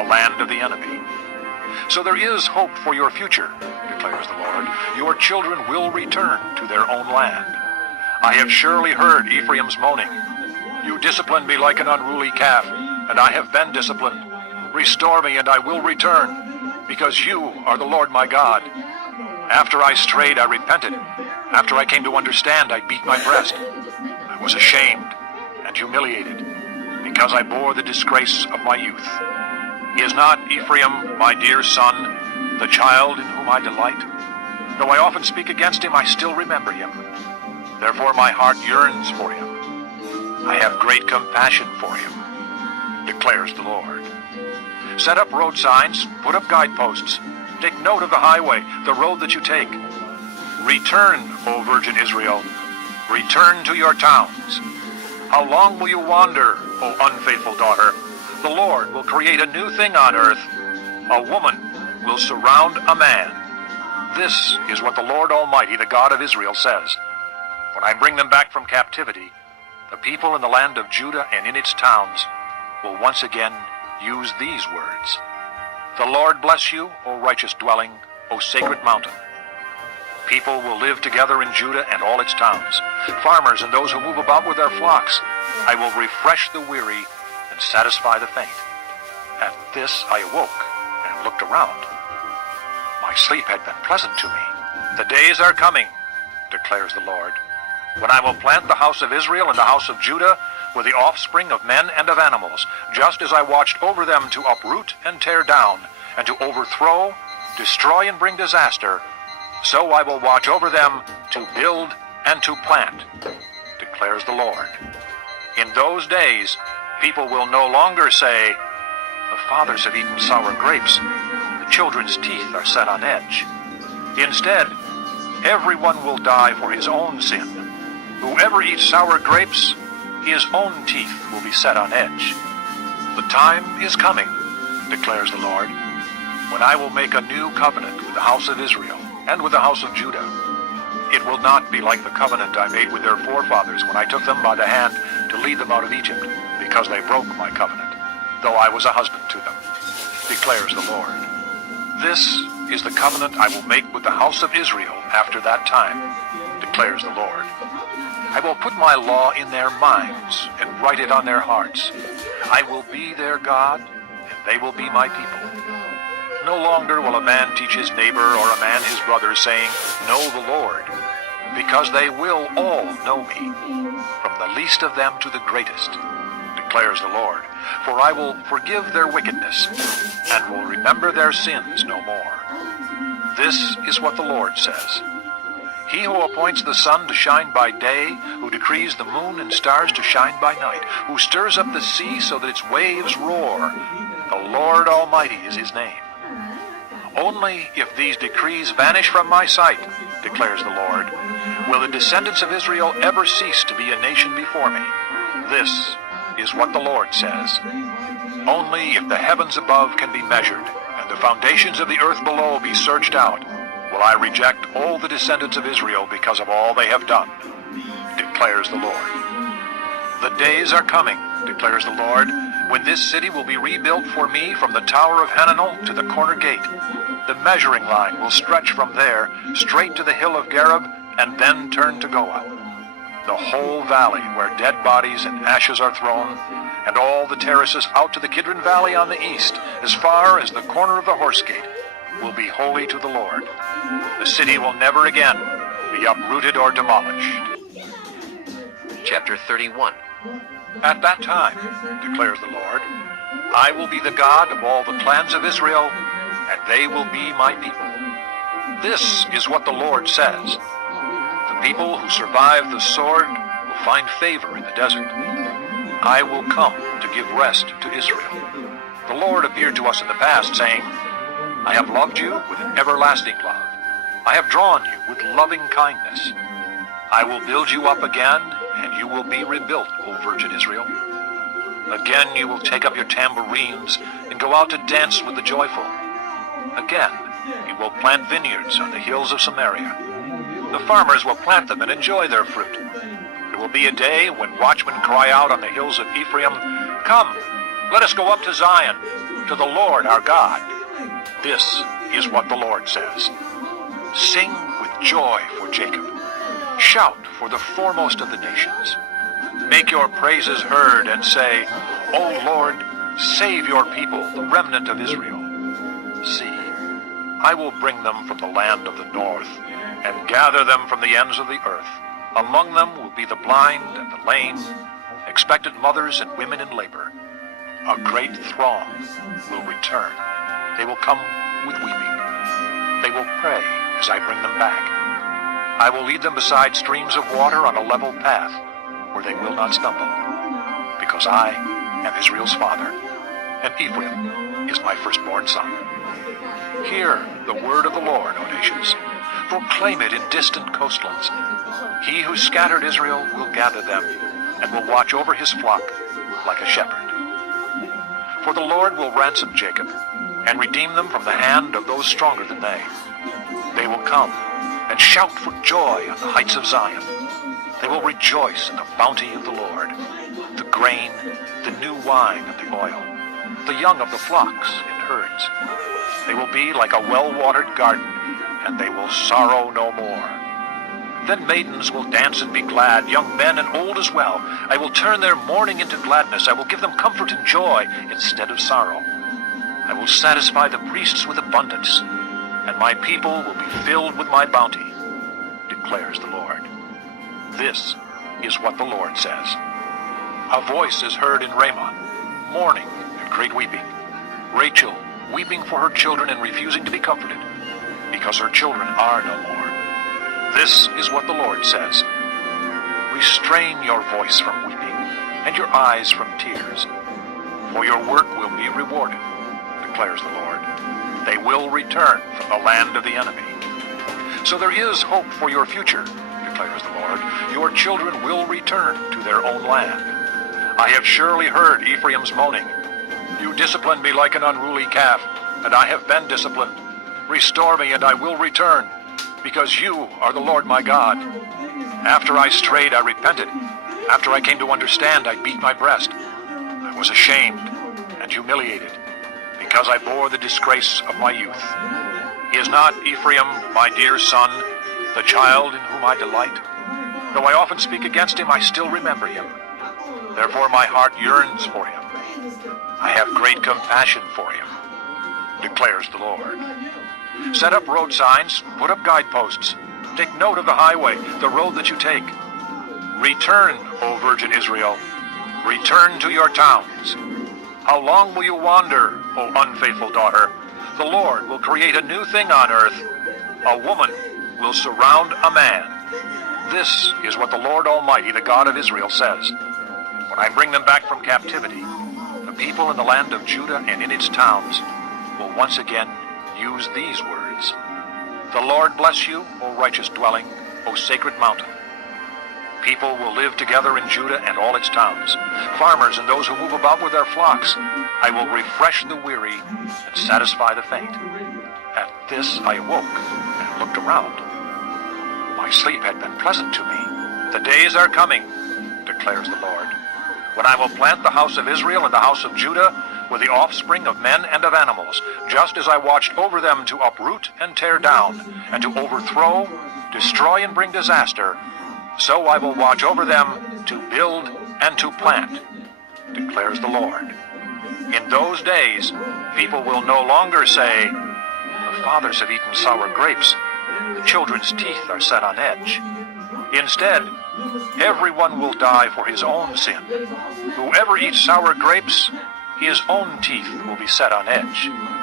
the land of the enemy. So there is hope for your future, declares the Lord. Your children will return to their own land. I have surely heard Ephraim's moaning. You discipline me like an unruly calf, and I have been disciplined. Restore me, and I will return, because you are the Lord my God. After I strayed, I repented. After I came to understand, I beat my breast. I was ashamed and humiliated, because I bore the disgrace of my youth. Is not Ephraim my dear son, the child in whom I delight? Though I often speak against him, I still remember him. Therefore my heart yearns for him. I have great compassion for him, declares the Lord. Set up road signs, put up guideposts. Take note of the highway, the road that you take. Return, O Virgin Israel. Return to your towns. How long will you wander, O unfaithful daughter? The Lord will create a new thing on earth. A woman will surround a man. This is what the Lord Almighty, the God of Israel, says. When I bring them back from captivity, the people in the land of Judah and in its towns will once again use these words. The Lord bless you, O righteous dwelling, O sacred mountain. People will live together in Judah and all its towns, farmers and those who move about with their flocks. I will refresh the weary and satisfy the faint. At this I awoke and looked around. My sleep had been pleasant to me. The days are coming, declares the Lord, when I will plant the house of Israel and the house of Judah with the offspring of men and of animals, just as I watched over them to uproot and tear down, and to overthrow, destroy, and bring disaster, so I will watch over them to build and to plant, declares the Lord. In those days, people will no longer say, the fathers have eaten sour grapes, the children's teeth are set on edge. Instead, everyone will die for his own sin. Whoever eats sour grapes, his own teeth will be set on edge. The time is coming, declares the Lord, when I will make a new covenant with the house of Israel and with the house of Judah. It will not be like the covenant I made with their forefathers when I took them by the hand to lead them out of Egypt, because they broke my covenant, though I was a husband to them, declares the Lord. This is the covenant I will make with the house of Israel after that time, declares the Lord. I will put my law in their minds and write it on their hearts. I will be their God, and they will be my people. No longer will a man teach his neighbor or a man his brother, saying, Know the Lord, because they will all know me, from the least of them to the greatest, declares the Lord. For I will forgive their wickedness, and will remember their sins no more. This is what the Lord says. He who appoints the sun to shine by day, who decrees the moon and stars to shine by night, who stirs up the sea so that its waves roar, the Lord Almighty is his name. Only if these decrees vanish from my sight, declares the Lord, will the descendants of Israel ever cease to be a nation before me. This is what the Lord says. Only if the heavens above can be measured, and the foundations of the earth below be searched out, will I reject all the descendants of Israel because of all they have done, declares the Lord. The days are coming, declares the Lord, when this city will be rebuilt for me from the Tower of Hananel to the corner gate. The measuring line will stretch from there straight to the hill of Gareb and then turn to Goah. The whole valley where dead bodies and ashes are thrown, and all the terraces out to the Kidron Valley on the east, as far as the corner of the horse gate, will be holy to the Lord. The city will never again be uprooted or demolished. Chapter 31. At that time, declares the Lord, I will be the God of all the clans of Israel, and they will be my people. This is what the Lord says. The people who survive the sword will find favor in the desert. I will come to give rest to Israel. The Lord appeared to us in the past, saying, I have loved you with an everlasting love. I have drawn you with loving kindness. I will build you up again, and you will be rebuilt, O Virgin Israel. Again you will take up your tambourines and go out to dance with the joyful. Again you will plant vineyards on the hills of Samaria. The farmers will plant them and enjoy their fruit. There will be a day when watchmen cry out on the hills of Ephraim, Come, let us go up to Zion. to the Lord our God. This is what the Lord says. Sing with joy for Jacob. Shout for the foremost of the nations. Make your praises heard and say, O Lord, save your people, the remnant of Israel. See, I will bring them from the land of the north and gather them from the ends of the earth. Among them will be the blind and the lame, expectant mothers and women in labor. A great throng will return. They will come with weeping. They will pray as I bring them back. I will lead them beside streams of water on a level path where they will not stumble, because I am Israel's father, and Ephraim is my firstborn son. Hear the word of the Lord, O nations. Proclaim it in distant coastlands. He who scattered Israel will gather them and will watch over his flock like a shepherd. For the Lord will ransom Jacob and redeem them from the hand of those stronger than they. They will come and shout for joy on the heights of Zion. They will rejoice in the bounty of the Lord, the grain, the new wine and the oil, the young of the flocks in herds. They will be like a well-watered garden, and they will sorrow no more. Then maidens will dance and be glad, young men and old as well. I will turn their mourning into gladness. I will give them comfort and joy instead of sorrow. I will satisfy the priests with abundance, and my people will be filled with my bounty, declares the Lord. This is what the Lord says. A voice is heard in Ramah, mourning and great weeping. Rachel weeping for her children and refusing to be comforted, because her children are no more. This is what the Lord says. Restrain your voice from weeping, and your eyes from tears, for your work will be rewarded, declares the Lord. They will return from the land of the enemy. So there is hope for your future, declares the Lord. Your children will return to their own land. I have surely heard Ephraim's moaning. You disciplined me like an unruly calf, and I have been disciplined. Restore me, and I will return, because you are the Lord my God. After I strayed, I repented. After I came to understand, I beat my breast. I was ashamed and humiliated, because I bore the disgrace of my youth. Is not Ephraim my dear son, the child in whom I delight? Though I often speak against him, I still remember him. Therefore my heart yearns for him. I have great compassion for him, declares the Lord. Set up road signs, put up guideposts. Take note of the highway, the road that you take. Return, O Virgin Israel. Return to your towns. How long will you wander, O unfaithful daughter? The Lord will create a new thing on earth. A woman will surround a man. This is what the Lord Almighty, the God of Israel, says. When I bring them back from captivity, the people in the land of Judah and in its towns will once again use these words. The Lord bless you, O righteous dwelling, O sacred mountain. People will live together in Judah and all its towns, farmers and those who move about with their flocks. I will refresh the weary and satisfy the faint. At this I awoke and looked around. My sleep had been pleasant to me. The days are coming, declares the Lord, when I will plant the house of Israel and the house of Judah with the offspring of men and of animals, just as I watched over them to uproot and tear down, and to overthrow, destroy, and bring disaster. So I will watch over them to build and to plant, declares the Lord. In those days, people will no longer say, the fathers have eaten sour grapes, the children's teeth are set on edge. Instead, everyone will die for his own sin. Whoever eats sour grapes, his own teeth will be set on edge.